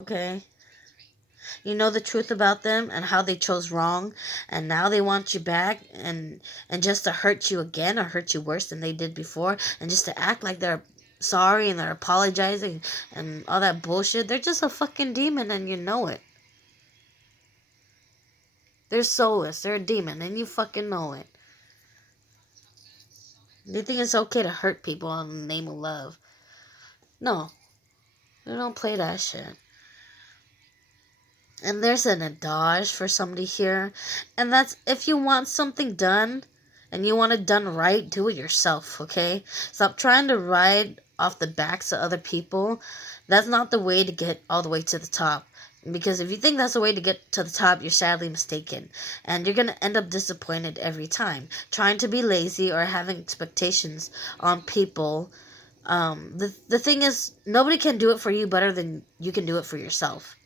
Okay? You know the truth about them and how they chose wrong, and now they want you back, and just to hurt you again or hurt you worse than they did before, and just to act like they're sorry and they're apologizing and all that bullshit. They're just a fucking demon and you know it. They're soulless. They're a demon and you fucking know it. They think it's okay to hurt people in the name of love. No, they don't play that shit. And there's an adage for somebody here, and that's if you want something done and you want it done right, do it yourself, okay? Stop trying to ride off the backs of other people. That's not the way to get all the way to the top. Because if you think that's the way to get to the top, you're sadly mistaken. And you're going to end up disappointed every time. Trying to be lazy or having expectations on people. The thing is, nobody can do it for you better than you can do it for yourself.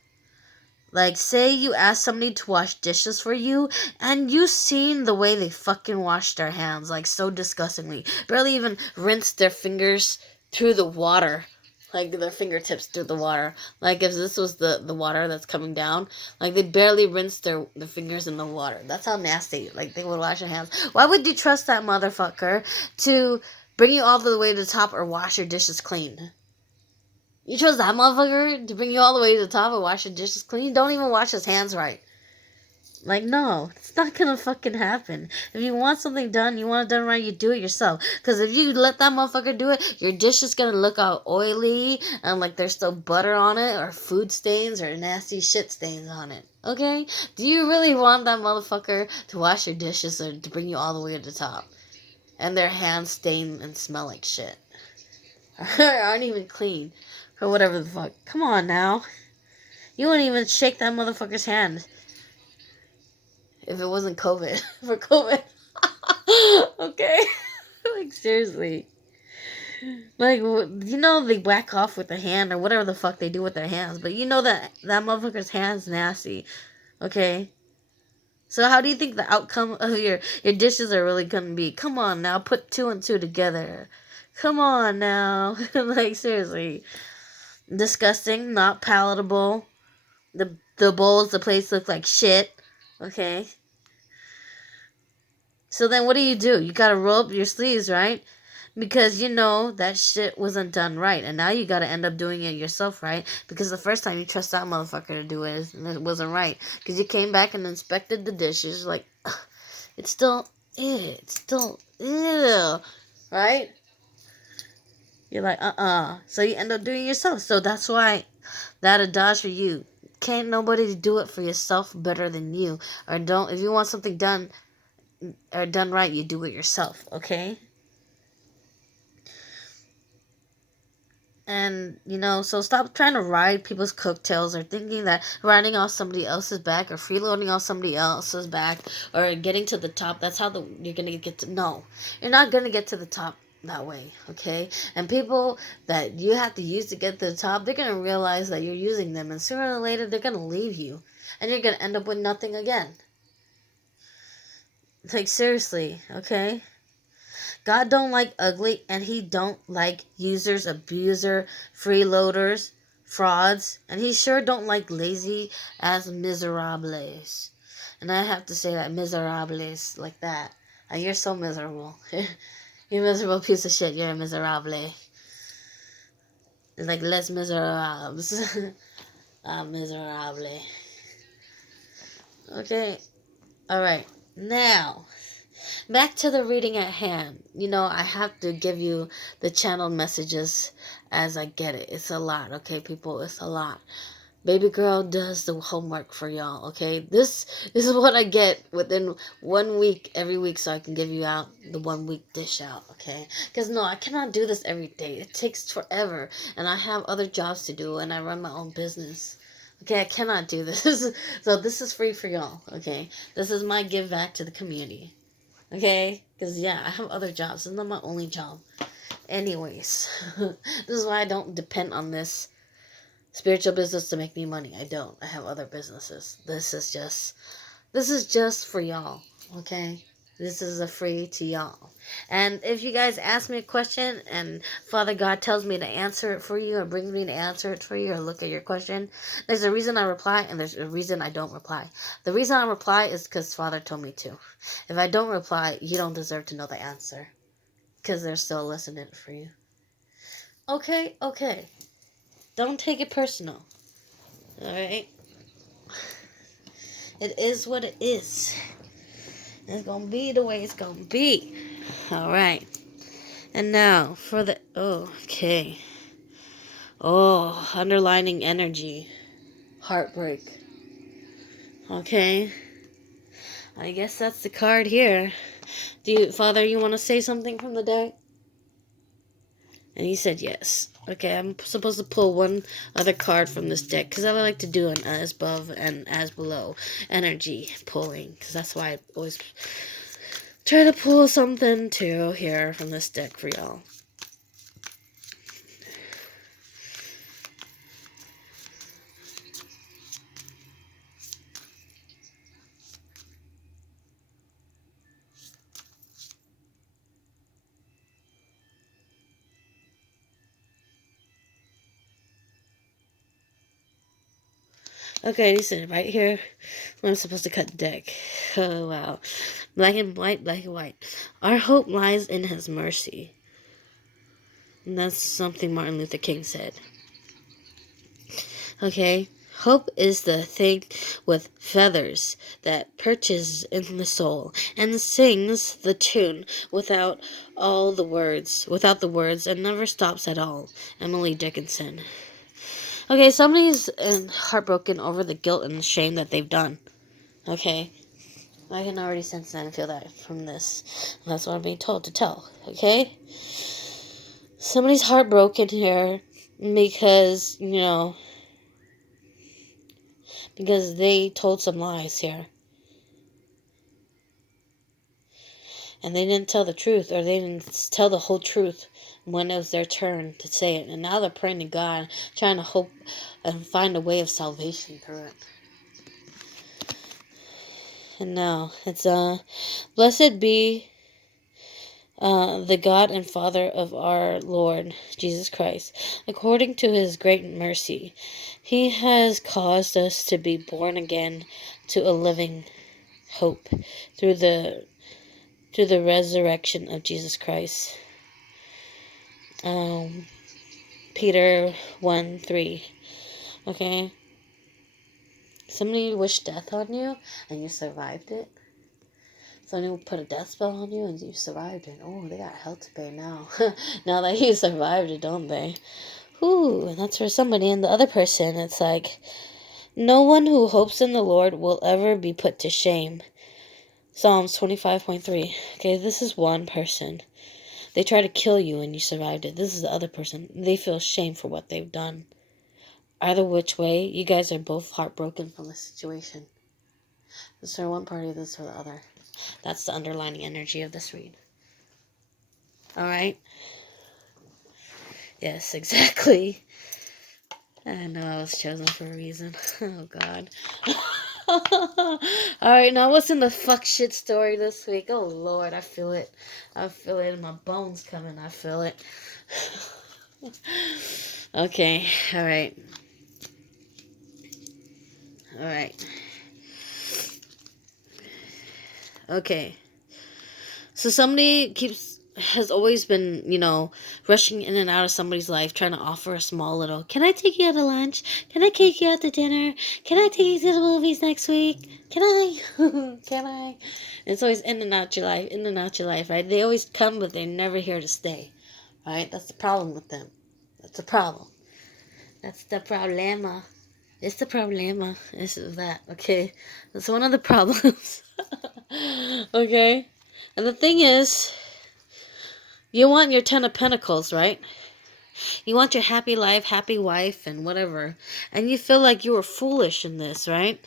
Like, say you ask somebody to wash dishes for you, and you seen the way they fucking wash their hands, like, so disgustingly. Barely even rinse their fingers through the water. Like, their fingertips through the water. Like, if this was the water that's coming down, like, they barely rinse their fingers in the water. That's how nasty, like, they would wash their hands. Why would you trust that motherfucker to bring you all the way to the top or wash your dishes clean? You trust that motherfucker to bring you all the way to the top and wash your dishes clean? Don't even wash his hands right. Like, no, it's not gonna fucking happen. If you want something done, you want it done right, you do it yourself. Because if you let that motherfucker do it, your dish is gonna look all oily and like there's still butter on it, or food stains, or nasty shit stains on it. Okay? Do you really want that motherfucker to wash your dishes or to bring you all the way to the top? And their hands stain and smell like shit. Or aren't even clean. Or whatever the fuck. Come on now. You wouldn't even shake that motherfucker's hand if it wasn't COVID. For COVID. Okay? Like, seriously. Like, you know they whack off with their hand or whatever the fuck they do with their hands. But you know that motherfucker's hand's nasty. Okay? So how do you think the outcome of your dishes are really gonna be? Come on now. Put two and two together. Come on now. Like, seriously. Disgusting. Not palatable. The bowls, the plates look like shit. Okay. So then what do? You gotta roll up your sleeves, right? Because you know that shit wasn't done right. And now you gotta end up doing it yourself, right? Because the first time you trust that motherfucker to do it, and it wasn't right. Because you came back and inspected the dishes, like, ugh, it's still, ew, it's still, ew, right? You're like, So you end up doing it yourself. So that's why that adage for you. Can't nobody do it for yourself better than you. Or don't, if you want something done or done right, you do it yourself, okay? And, so stop trying to ride people's coattails or thinking that riding off somebody else's back or freeloading off somebody else's back or getting to the top, that's how you're going to get to. No, you're not going to get to the top that way, okay? And people that you have to use to get to the top, they're going to realize that you're using them, and sooner or later, they're going to leave you. And you're going to end up with nothing again. Like, seriously, okay? God don't like ugly, and he don't like users, abuser, freeloaders, frauds, and he sure don't like lazy ass miserables. And I have to say that miserables like that. You're so miserable. You're a miserable piece of shit. You're a miserable. It's like Les Miserables. Miserable. Okay. Alright. Now, back to the reading at hand. I have to give you the channeled messages as I get it. It's a lot, okay, people? It's a lot. Baby girl does the homework for y'all, okay? This is what I get within 1 week, every week, so I can give you out the 1 week dish out, okay? Because, no, I cannot do this every day. It takes forever, and I have other jobs to do, and I run my own business. Okay, I cannot do this. So this is free for y'all, okay? This is my give back to the community. Okay? Because, yeah, I have other jobs. It's not my only job. Anyways, this is why I don't depend on this spiritual business to make me money. I don't. I have other businesses. This is just for y'all. Okay? This is a free to y'all. And if you guys ask me a question and Father God tells me to answer it for you or brings me to answer it for you or look at your question, there's a reason I reply and there's a reason I don't reply. The reason I reply is because Father told me to. If I don't reply, you don't deserve to know the answer because they're still listening for you. Okay. Don't take it personal. Alright? It is what it is. It's gonna be the way it's gonna be. Alright. And now for the... okay. Underlining energy. Heartbreak. Okay. I guess that's the card here. Father, you want to say something from the deck? And he said yes. Okay, I'm supposed to pull one other card from this deck because I like to do an as above and as below energy pulling because that's why I always try to pull something too here from this deck for y'all. Okay, he said right here I'm supposed to cut the deck. Oh, wow. Black and white, black and white. Our hope lies in his mercy. And that's something Martin Luther King said. Okay? Hope is the thing with feathers that perches in the soul and sings the tune without the words, and never stops at all. Emily Dickinson. Okay, somebody's heartbroken over the guilt and shame that they've done. Okay? I can already sense that and feel that from this. That's what I'm being told to tell. Okay? Somebody's heartbroken here because, because they told some lies here. And they didn't tell the truth, or they didn't tell the whole truth when it was their turn to say it. And now they're praying to God, trying to hope and find a way of salvation through it. And now it's blessed be the God and Father of our Lord Jesus Christ. According to his great mercy, he has caused us to be born again to a living hope through the resurrection of Jesus Christ. Peter 1:3. Okay? Somebody wished death on you and you survived it. Somebody put a death spell on you and you survived it. Oh, they got hell to pay now. Now that you survived it, don't they? Ooh, and that's for somebody. And the other person, it's like, no one who hopes in the Lord will ever be put to shame. Psalms 25:3. Okay, this is one person. They try to kill you and you survived it. This is the other person. They feel shame for what they've done. Either which way, you guys are both heartbroken from the situation. This is for one party, this is for the other. That's the underlining energy of this read. Alright? Yes, exactly. I know I was chosen for a reason. Oh, God. Alright, now what's in the fuck shit story this week? Oh, Lord, I feel it. I feel it in my bones coming. I feel it. Okay, alright. Alright. Okay. So somebody has always been, rushing in and out of somebody's life, trying to offer a small little, can I take you out to lunch? Can I take you out to dinner? Can I take you to the movies next week? Can I? Can I? And it's always in and out your life, right? They always come, but they're never here to stay, right? That's the problem with them. That's the problem. That's the problema. It's the problema. It's that, okay? That's one of the problems. Okay? And the thing is, you want your 10 of Pentacles, right? You want your happy life, happy wife, and whatever. And you feel like you were foolish in this, right?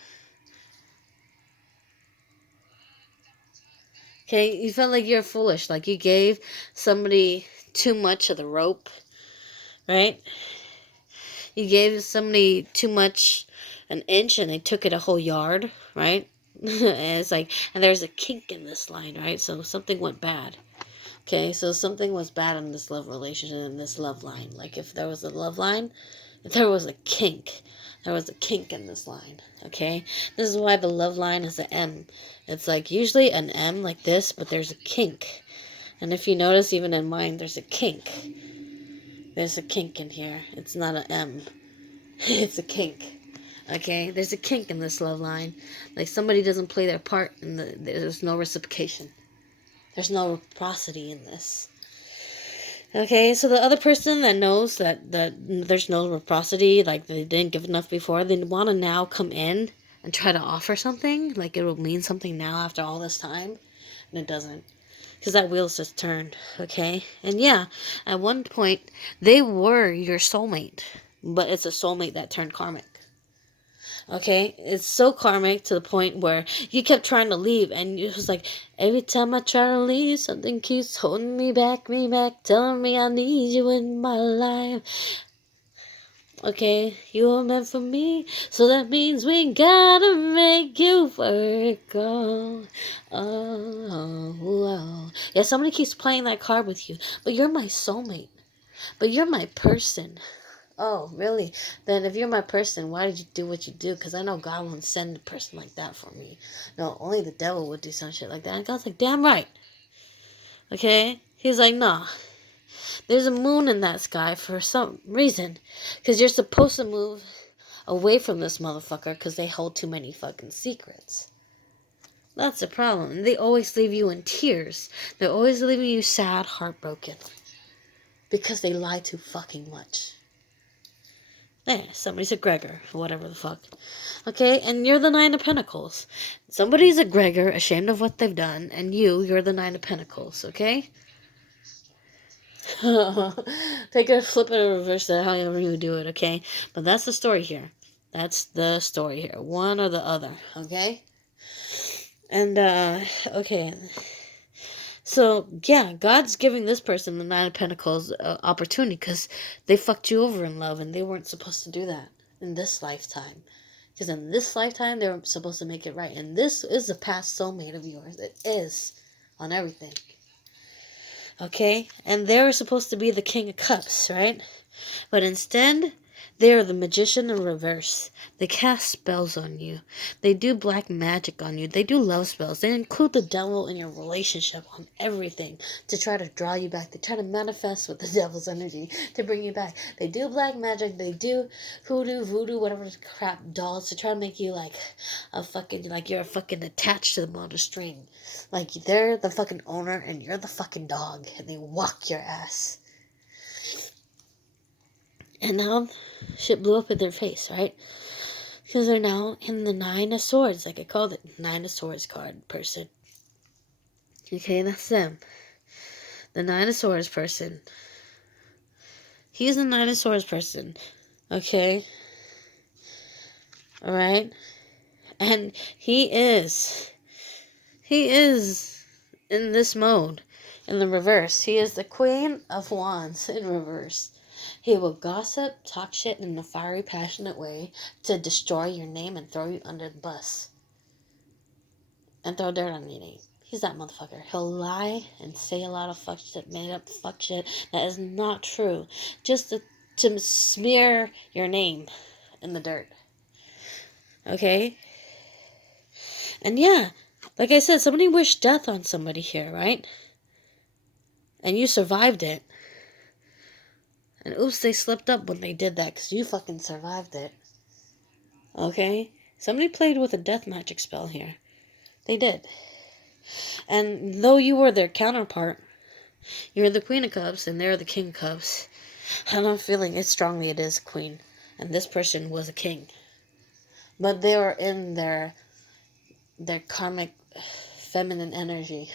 Okay, you felt like you're foolish. Like you gave somebody too much of the rope, right? You gave somebody too much, an inch, and they took it a whole yard, right? And it's like, and there's a kink in this line, right? So something went bad. Okay, so something was bad in this love relationship, in this love line. Like if there was a love line, if there was a kink. There was a kink in this line. Okay? This is why the love line is an M. It's like usually an M like this, but there's a kink. And if you notice, even in mine, there's a kink. There's a kink in here. It's not an M. It's a kink. Okay? There's a kink in this love line. Like somebody doesn't play their part, and there's no reciprocation. There's no reciprocity in this. Okay, so the other person that knows that there's no reciprocity, like they didn't give enough before, they want to now come in and try to offer something, like it will mean something now after all this time, and it doesn't. Because that wheel's just turned, okay? And yeah, at one point, they were your soulmate, but it's a soulmate that turned karmic. Okay, it's so karmic to the point where you kept trying to leave, and it was like every time I try to leave, something keeps holding me back, telling me I need you in my life. Okay, you are meant for me, so that means we gotta make you work. Oh. Yeah, somebody keeps playing that card with you, but you're my soulmate, but you're my person. Oh, really? Then if you're my person, why did you do what you do? Because I know God won't send a person like that for me. No, only the devil would do some shit like that. And God's like, damn right. Okay? He's like, nah. There's a moon in that sky for some reason. Because you're supposed to move away from this motherfucker because they hold too many fucking secrets. That's the problem. And they always leave you in tears. They're always leaving you sad, heartbroken. Because they lie too fucking much. Somebody's a Gregor, whatever the fuck. Okay, and you're the Nine of Pentacles. Somebody's a Gregor, ashamed of what they've done, and you're the Nine of Pentacles, okay? Take a flip it or reverse it, however you do it, okay? But that's the story here. That's the story here. One or the other, okay? And, okay. So, yeah, God's giving this person the Nine of Pentacles opportunity because they fucked you over in love and they weren't supposed to do that in this lifetime. Because in this lifetime, they were supposed to make it right. And this is a past soulmate of yours. It is on everything. Okay? And they were supposed to be the King of Cups, right? But instead, they are the magician in reverse. They cast spells on you. They do black magic on you. They do love spells. They include the devil in your relationship on everything to try to draw you back. They try to manifest with the devil's energy to bring you back. They do black magic. They do hoodoo, voodoo, whatever crap dolls to try to make you like a fucking, like you're fucking attached to them on a string. Like they're the fucking owner and you're the fucking dog and they walk your ass. And now shit blew up in their face, right? Because they're now in the Nine of Swords, like I called it. Nine of Swords card person. Okay, that's them. The Nine of Swords person. He's the Nine of Swords person. Okay? Alright? And he is in this mode. In the reverse. He is the Queen of Wands in reverse. He will gossip, talk shit in a fiery, passionate way to destroy your name and throw you under the bus. And throw dirt on your name. He's that motherfucker. He'll lie and say a lot of fuck shit, made up fuck shit that is not true. Just to smear your name in the dirt. Okay? And yeah, like I said, somebody wished death on somebody here, right? And you survived it. And oops, they slipped up when they did that because you fucking survived it. Okay? Somebody played with a death magic spell here. They did. And though you were their counterpart, you're the Queen of Cups and they're the King of Cups, and I'm feeling it strongly it is a queen. And this person was a king. But they were in their karmic feminine energy.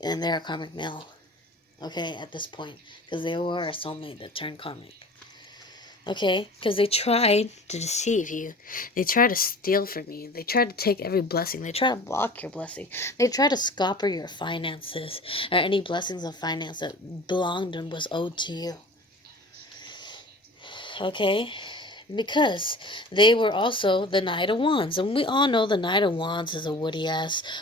And they're a karmic male. Okay, at this point. Because they were a soulmate that turned karmic. Okay? Because they tried to deceive you. They tried to steal from you. They tried to take every blessing. They tried to block your blessing. They tried to scupper your finances. Or any blessings of finance that belonged and was owed to you. Okay? Because they were also the Knight of Wands. And we all know the Knight of Wands is a Woody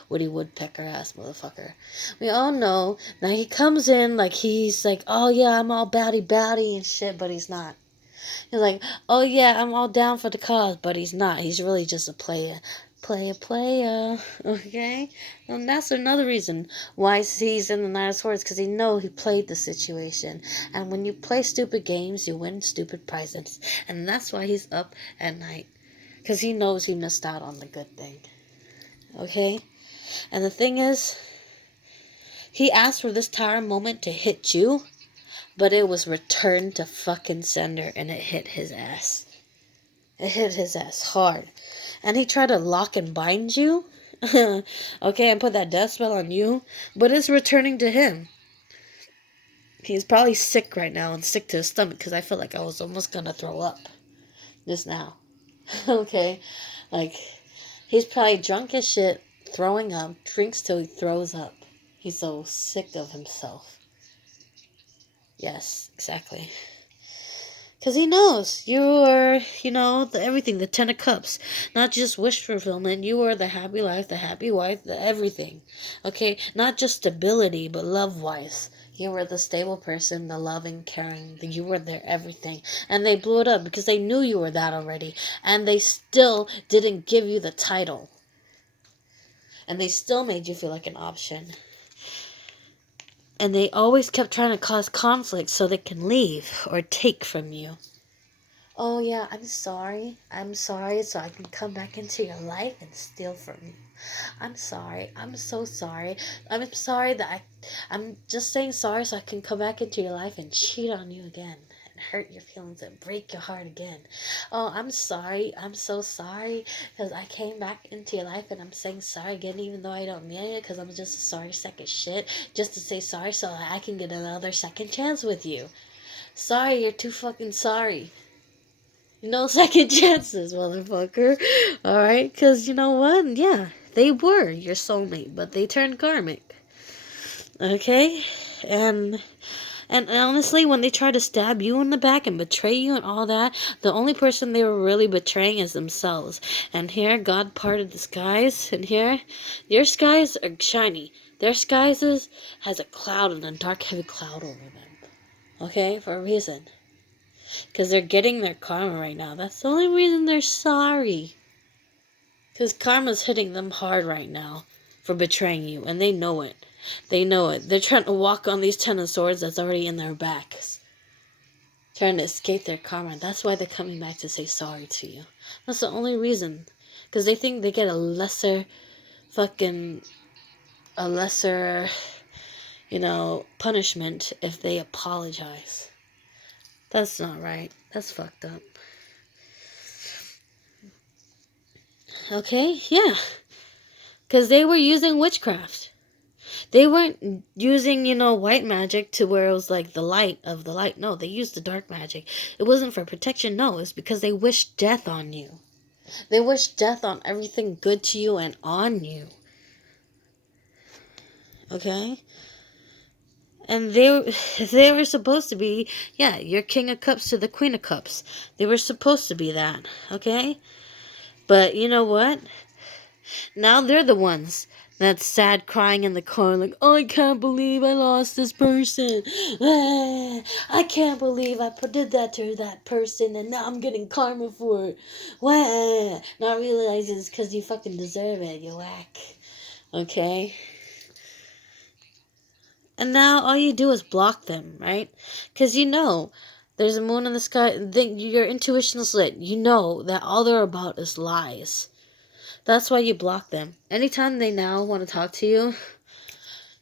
Woodpecker ass motherfucker. We all know that he comes in like he's like, oh yeah, I'm all bowdy and shit, but he's not. He's like, oh yeah, I'm all down for the cause, but he's not. He's really just a player. Player. Okay? And that's another reason why he's in the Knight of Swords, because he played the situation. And when you play stupid games, you win stupid prizes. And that's why he's up at night. Because he knows he missed out on the good thing. Okay? And the thing is, he asked for this tower moment to hit you, but it was returned to fucking sender, and it hit his ass. It hit his ass hard. And he tried to lock and bind you. Okay, and put that death spell on you. But it's returning to him. He's probably sick right now and sick to his stomach, because I feel like I was almost gonna throw up just now. Okay? Like, he's probably drunk as shit, throwing up, drinks till he throws up. He's so sick of himself. Yes, exactly. Because he knows you are, everything, the Ten of Cups. Not just wish fulfillment. You are the happy life, the happy wife, the everything. Okay? Not just stability, but love-wise. You were the stable person, the loving, caring. You were their everything. And they blew it up because they knew you were that already. And they still didn't give you the title. And they still made you feel like an option. And they always kept trying to cause conflict so they can leave or take from you. Oh yeah, I'm sorry so I can come back into your life and steal from you. I'm sorry. I'm so sorry. I'm sorry that I'm just saying sorry so I can come back into your life and cheat on you again. And hurt your feelings and break your heart again. Oh, I'm sorry. I'm so sorry because I came back into your life and I'm saying sorry again even though I don't mean it because I'm just a sorry sack of shit just to say sorry so I can get another second chance with you. Sorry, you're too fucking sorry. No second chances, motherfucker. Alright? Because you know what? Yeah, they were your soulmate, but they turned karmic. Okay? And honestly, when they try to stab you in the back and betray you and all that, the only person they were really betraying is themselves. And here, God parted the skies. And here, your skies are shiny. Their skies has a cloud and a dark, heavy cloud over them. Okay? For a reason. Because they're getting their karma right now. That's the only reason they're sorry. Because karma's hitting them hard right now for betraying you. And they know it. They know it. They're trying to walk on these Ten of Swords that's already in their backs. Trying to escape their karma. That's why they're coming back to say sorry to you. That's the only reason. Because they think they get a lesser, punishment if they apologize. That's not right. That's fucked up. Okay? Yeah. Because they were using witchcraft. They weren't using, white magic to where it was like the light of the light. No, they used the dark magic. It wasn't for protection. No, it's because they wished death on you. They wished death on everything good to you and on you. Okay? And they were supposed to be, your King of Cups to the Queen of Cups. They were supposed to be that. Okay? But you know what? Now they're the ones that's sad crying in the car like, oh, I can't believe I lost this person. I can't believe I did that to that person and now I'm getting karma for it. Not realizing it's because you fucking deserve it, you whack. Okay? And now all you do is block them, right? Because there's a moon in the sky. Your intuition is lit. You know that all they're about is lies. That's why you block them. Anytime they now want to talk to you,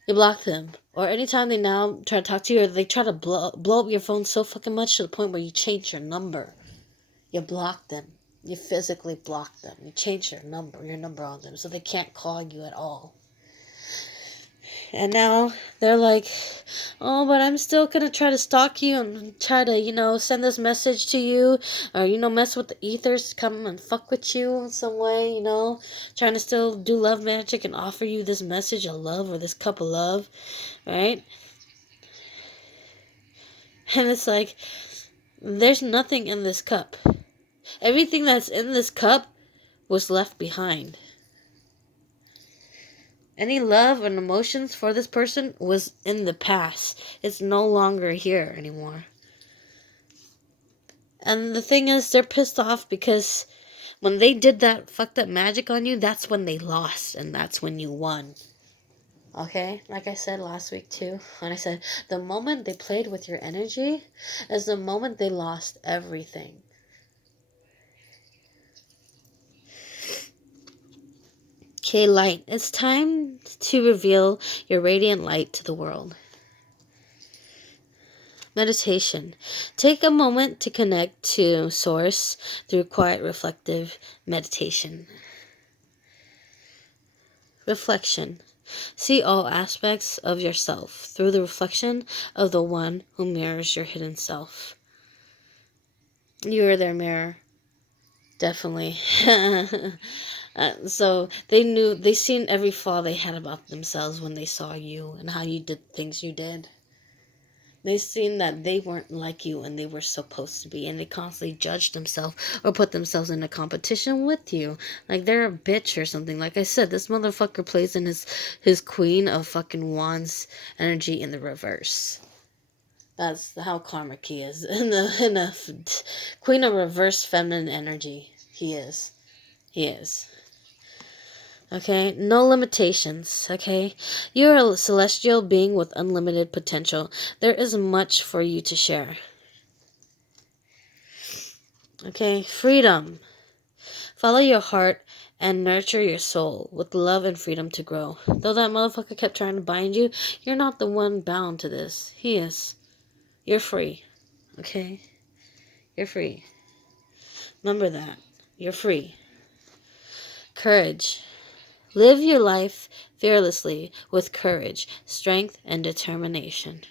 you block them. Or anytime they now try to talk to you, or they try to blow up your phone so fucking much to the point where you change your number. You block them. You physically block them. You change your number on them, so they can't call you at all. And now they're like, oh, but I'm still going to try to stalk you and try to, send this message to you. Or, mess with the ethers, come and fuck with you in some way, Trying to still do love magic and offer you this message of love or this cup of love, right? And it's like, there's nothing in this cup. Everything that's in this cup was left behind. Any love and emotions for this person was in the past. It's no longer here anymore. And the thing is, they're pissed off because when they did that fucked up magic on you, that's when they lost and that's when you won. Okay? Like I said last week too, when I said the moment they played with your energy is the moment they lost everything. Okay, light. It's time to reveal your radiant light to the world. Meditation. Take a moment to connect to Source through quiet, reflective meditation. Reflection. See all aspects of yourself through the reflection of the one who mirrors your hidden self. You are their mirror. Definitely. So they seen every flaw they had about themselves when they saw you and how you did things you did. They seen that they weren't like you and they were supposed to be, and they constantly judged themselves or put themselves in a competition with you. Like they're a bitch or something. Like I said, this motherfucker plays in his Queen of fucking Wands energy in the reverse. That's how karmic he is. In a Queen of Reverse Feminine energy. He is. He is. Okay? No limitations. Okay? You're a celestial being with unlimited potential. There is much for you to share. Okay? Freedom. Follow your heart and nurture your soul with love and freedom to grow. Though that motherfucker kept trying to bind you, you're not the one bound to this. He is. You're free. Okay? You're free. Remember that. You're free. Courage. Live your life fearlessly with courage, strength, and determination.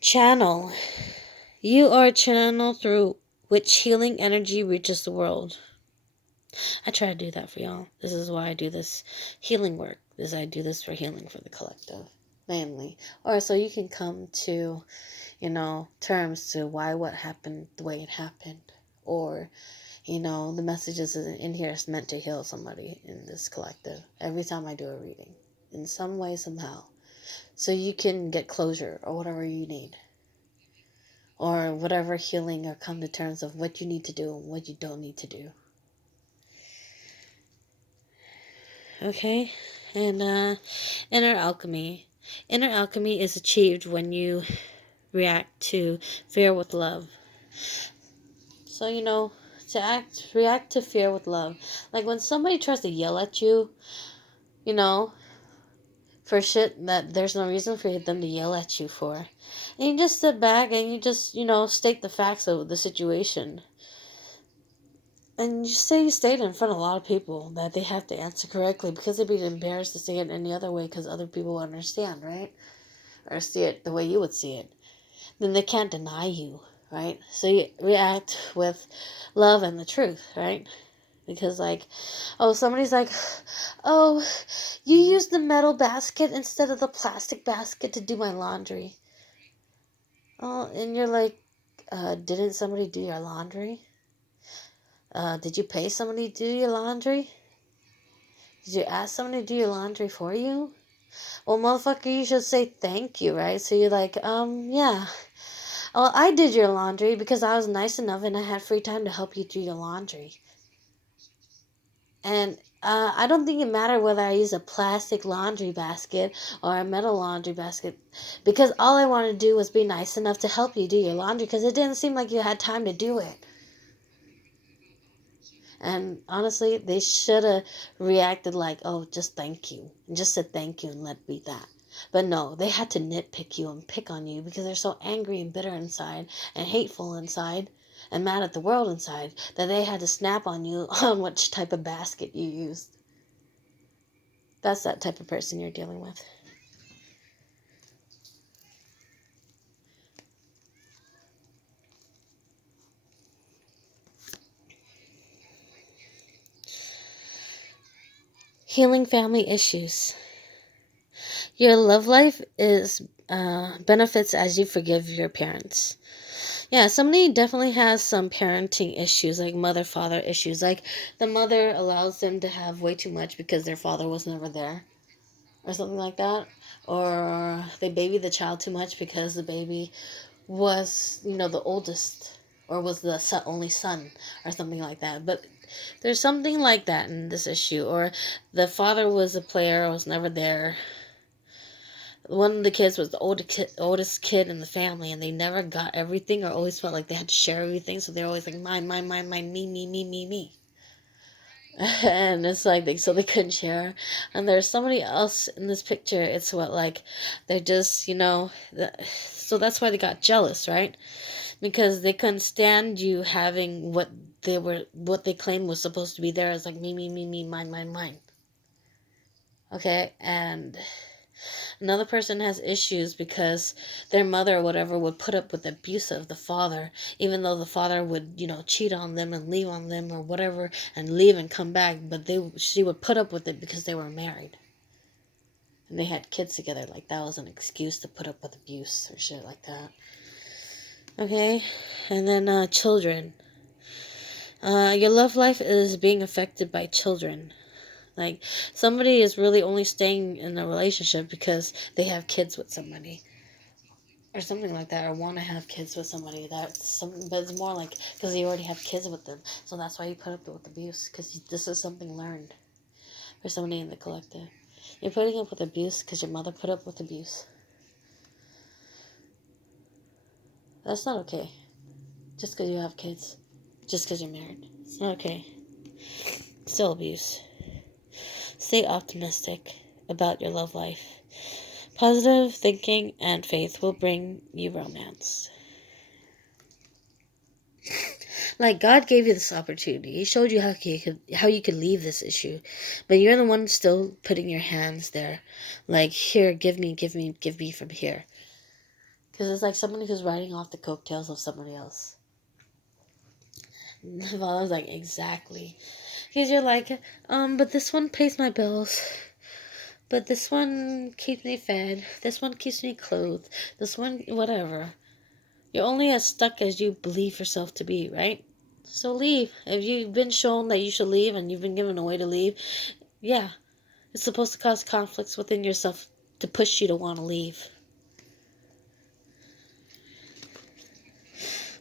Channel. You are a channel through which healing energy reaches the world. I try to do that for y'all. This is why I do this healing work. I do this for healing for the collective, mainly. Or so you can come to, terms to why what happened the way it happened. Or, the messages in here is meant to heal somebody in this collective. Every time I do a reading. In some way, somehow. So you can get closure or whatever you need. Or whatever healing or come to terms of what you need to do and what you don't need to do. Okay? And inner alchemy. Inner alchemy is achieved when you react to fear with love. So, react to fear with love. Like when somebody tries to yell at you, for shit that there's no reason for them to yell at you for. And you just sit back and you just, state the facts of the situation. And you say you state it in front of a lot of people that they have to answer correctly because they'd be embarrassed to say it any other way because other people understand, right? Or see it the way you would see it. Then they can't deny you, right? So you react with love and the truth, right? Because, somebody's like, oh, you used the metal basket instead of the plastic basket to do my laundry. Oh, and you're like, didn't somebody do your laundry? Did you pay somebody to do your laundry? Did you ask somebody to do your laundry for you? Well, motherfucker, you should say thank you, right? So you're like, yeah. Well, I did your laundry because I was nice enough and I had free time to help you do your laundry. And I don't think it mattered whether I used a plastic laundry basket or a metal laundry basket because all I wanted to do was be nice enough to help you do your laundry because it didn't seem like you had time to do it. And honestly, they should have reacted like, oh, just thank you. And just said thank you and let it be that. But no, they had to nitpick you and pick on you because they're so angry and bitter inside and hateful inside and mad at the world inside that they had to snap on you on which type of basket you used. That's that type of person you're dealing with. Healing family issues. Your love life is benefits as you forgive your parents. Yeah, somebody definitely has some parenting issues, like mother-father issues. Like, the mother allows them to have way too much because their father was never there, or something like that. Or they baby the child too much because the baby was, the oldest, or was the only son, or something like that. But there's something like that in this issue. Or the father was a player, was never there. One of the kids was the oldest kid in the family, and they never got everything, or always felt like they had to share everything. So they're always like, mine, mine, mine, mine, me, me, me, me, me. And it's like so they couldn't share. And there's somebody else in this picture. It's what, like, they're just, so that's why they got jealous, right? Because they couldn't stand you having what they claimed was supposed to be theirs, like me, me, me, me, mine, mine, mine. Okay, and another person has issues because their mother or whatever would put up with the abuse of the father, even though the father would, cheat on them and leave on them or whatever, and leave and come back, but she would put up with it because they were married. And they had kids together. Like, that was an excuse to put up with abuse or shit like that. Okay, and then children. Your love life is being affected by children. Like, somebody is really only staying in a relationship because they have kids with somebody, or something like that, or want to have kids with somebody. That's something, but it's more like because you already have kids with them, so that's why you put up with abuse, because this is something learned for somebody in the collective. You're putting up with abuse because your mother put up with abuse. That's not okay. Just because you have kids, just because you're married, it's not okay. Still abuse. Stay optimistic about your love life. Positive thinking and faith will bring you romance. Like, God gave you this opportunity. He showed you how you could leave this issue. But you're the one still putting your hands there. Like, here, give me from here. Because it's like somebody who's riding off the coattails of somebody else. The father's like, exactly. Because you're like, but this one pays my bills. But this one keeps me fed. This one keeps me clothed. This one, whatever. You're only as stuck as you believe yourself to be, right? So leave. If you've been shown that you should leave and you've been given a way to leave, yeah. It's supposed to cause conflicts within yourself to push you to want to leave.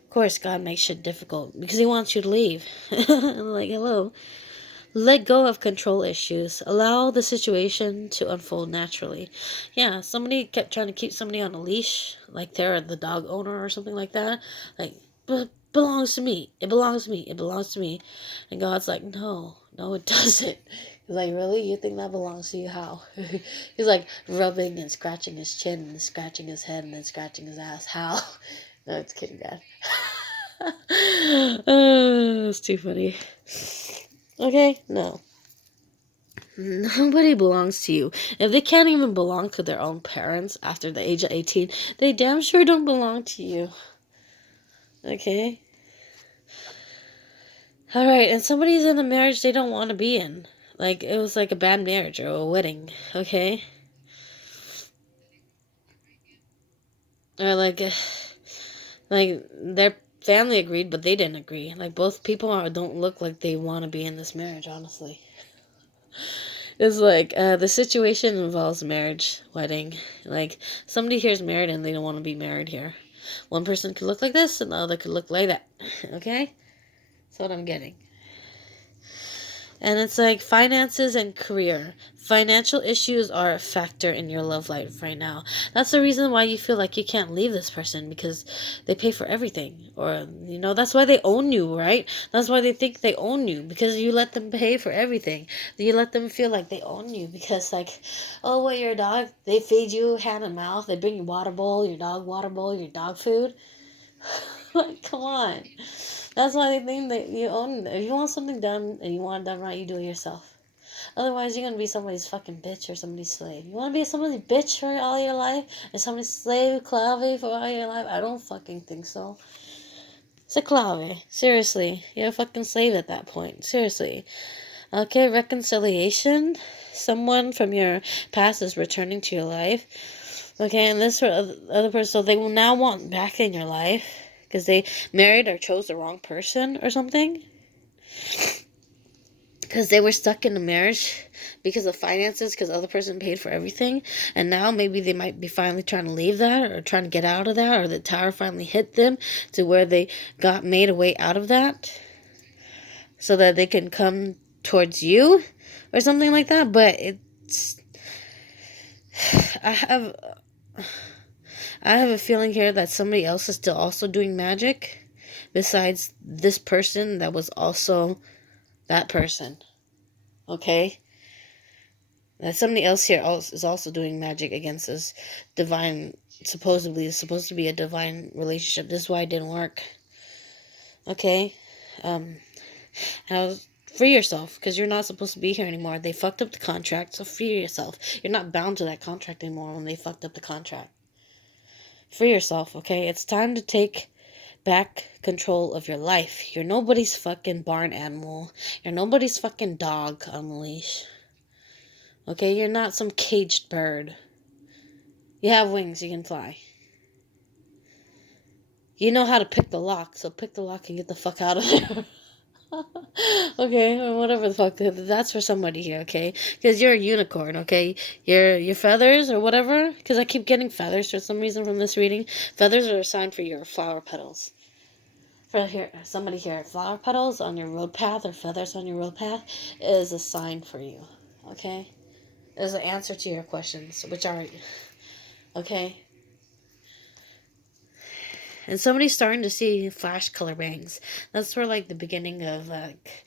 Of course, God makes shit difficult because He wants you to leave. I'm like, hello. Let go of control issues. Allow the situation to unfold naturally. Yeah, somebody kept trying to keep somebody on a leash, like they're the dog owner or something like that. Like, belongs to me. It belongs to me. It belongs to me. And God's like, no, it doesn't. He's like, really? You think that belongs to you? How? He's like rubbing and scratching his chin and scratching his head and then scratching his ass. How? No, it's kidding, Dad. Oh, it's too funny. Okay? No. Nobody belongs to you. If they can't even belong to their own parents after the age of 18, they damn sure don't belong to you. Okay? Alright, and somebody's in a marriage they don't want to be in. Like, it was like a bad marriage or a wedding. Okay? Or like their family agreed, but they didn't agree. Like, both people don't look like they want to be in this marriage, honestly. It's like, the situation involves marriage, wedding. Like, somebody here is married and they don't want to be married here. One person could look like this and the other could look like that. Okay? That's what I'm getting. And it's like finances and career. Financial issues are a factor in your love life right now. That's the reason why you feel like you can't leave this person, because they pay for everything. Or, that's why they own you, right? That's why they think they own you, because you let them pay for everything. You let them feel like they own you because, like, oh, what, you're a dog? They feed you hand and mouth. They bring you water bowl, your dog water bowl, your dog food. Like, come on. That's why they think that you own it. If you want something done and you want it done right, you do it yourself. Otherwise, you're going to be somebody's fucking bitch or somebody's slave. You want to be somebody's bitch for all your life and somebody's slave, clave for all your life? I don't fucking think so. It's a clave. Seriously. You're a fucking slave at that point. Seriously. Okay, reconciliation. Someone from your past is returning to your life. Okay, and this other person, so they will now want back in your life because they married or chose the wrong person or something. Because they were stuck in a marriage because of finances, because the other person paid for everything, and now maybe they might be finally trying to leave that or trying to get out of that, or the tower finally hit them to where they got made a way out of that so that they can come towards you or something like that. But it's I have I have a feeling here that somebody else is still also doing magic besides this person that was also that person. Okay? That somebody else here is also doing magic against this divine, supposedly is supposed to be a divine relationship. This is why it didn't work. Okay? Um, free yourself, because you're not supposed to be here anymore. They fucked up the contract, so free yourself. You're not bound to that contract anymore when they fucked up the contract. Free yourself, okay? It's time to take back control of your life. You're nobody's fucking barn animal. You're nobody's fucking dog on the leash. Okay? You're not some caged bird. You have wings, you can fly. You know how to pick the lock, so pick the lock and get the fuck out of there. Okay, or whatever the fuck. That's for somebody here, okay? Because you're a unicorn, okay? Your feathers or whatever. Because I keep getting feathers for some reason from this reading. Feathers are a sign for your flower petals. For here, somebody here, flower petals on your road path or feathers on your road path is a sign for you, okay? Is an answer to your questions, which are, okay? And somebody's starting to see flash color bangs. That's for like the beginning of like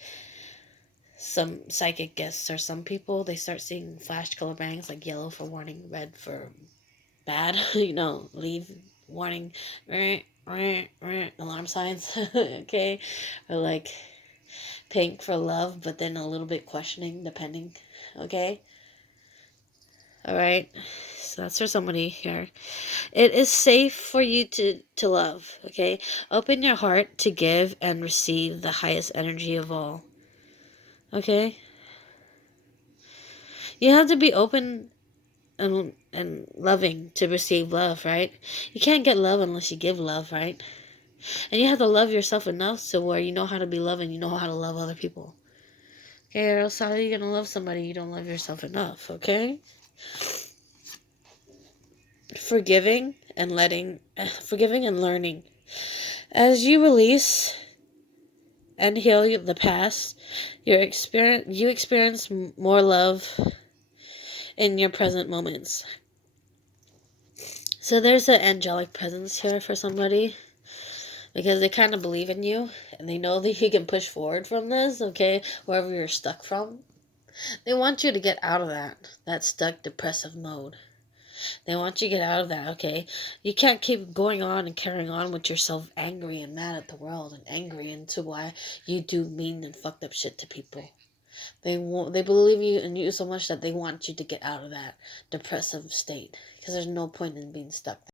some psychic gifts, or some people they start seeing flash color bangs, like yellow for warning, red for bad, leave warning, alarm signs, okay, or like pink for love, but then a little bit questioning depending, okay. All right, so that's for somebody here. It is safe for you to love, okay? Open your heart to give and receive the highest energy of all, okay? You have to be open and loving to receive love, right? You can't get love unless you give love, right? And you have to love yourself enough to where you know how to be loving, you know how to love other people. Okay, or else how are you going to love somebody you don't love yourself enough, okay? Forgiving and learning. As you release and heal the past, you experience more love in your present moments. So there's an angelic presence here for somebody because they kind of believe in you and they know that you can push forward from this, okay, wherever you're stuck from. They want you to get out of that stuck depressive mode. They want you to get out of that, okay? You can't keep going on and carrying on with yourself angry and mad at the world and angry into why you do mean and fucked up shit to people. They believe in you so much that they want you to get out of that depressive state because there's no point in being stuck there.